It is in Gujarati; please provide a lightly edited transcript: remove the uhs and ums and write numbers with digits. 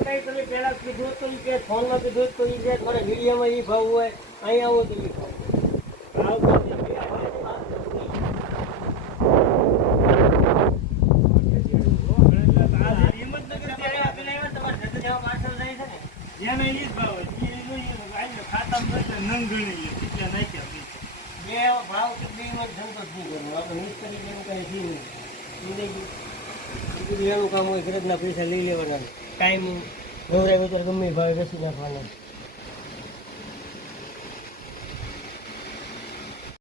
કઈ તમે પેલા કીધું તો કે ફોનમાં કીધું તો કે થોડા વિડીયોમાં ઈ ભાવ હોય અહીં આવો તો ઈ ભાવ તો ભાવ કેટલી સંતોષ નહીં કરવો આપણે મિસ્ત્રી જેવું કઈ એનું કામ હોય ઘરના પૈસા લઈ લેવાના ટાઈમ ગૌરાય વગર ગમે ભાવે બેસી નાખવાના